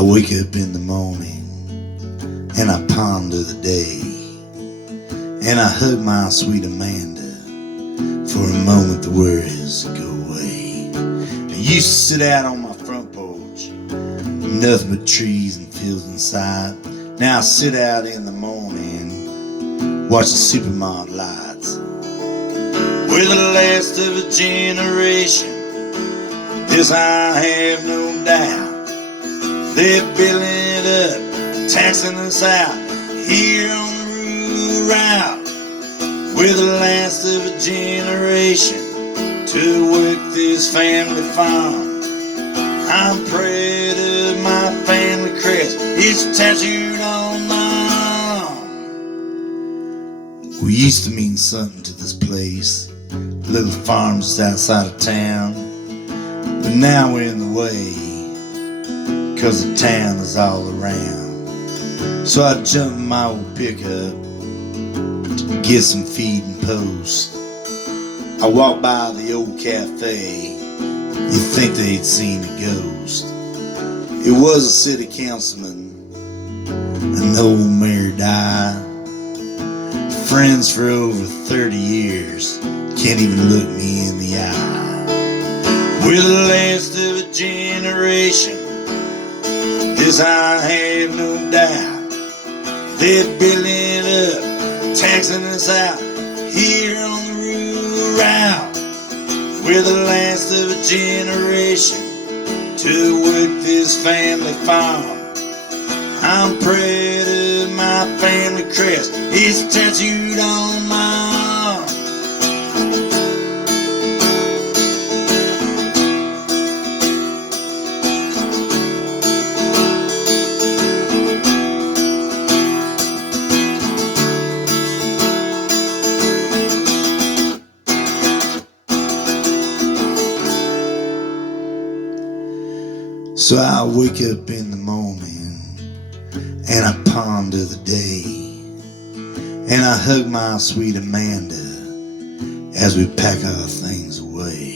I wake up in the morning and I ponder the day, and I hug my sweet Amanda. For a moment the worries go away. I used to sit out on my front porch, nothing but trees and fields in sight. Now I sit out in the morning, watch the supermarket lights. We're the last of a generation, this I have no doubt. They're building it up, taxing us out here on the rural route. We're the last of a generation to work this family farm. I'm proud of my family crest, it's tattooed on my arm. We used to mean something to this place, little farm just outside of town. But now we're in the way, 'cause the town is all around. So I jump in my old pickup to get some feed and post. I walk by the old cafe, you'd think they'd seen a ghost. It was a city councilman, an old mayor died. Friends for over 30 years, can't even look me in the eye. We're the last of a generation, this I have no doubt. They're building up, taxing us out here on the rural route. We're the last of a generation to work this family farm. I'm proud of my family crest, it's tattooed on my arm. So I wake up in the morning and I ponder the day, and I hug my sweet Amanda as we pack our things away.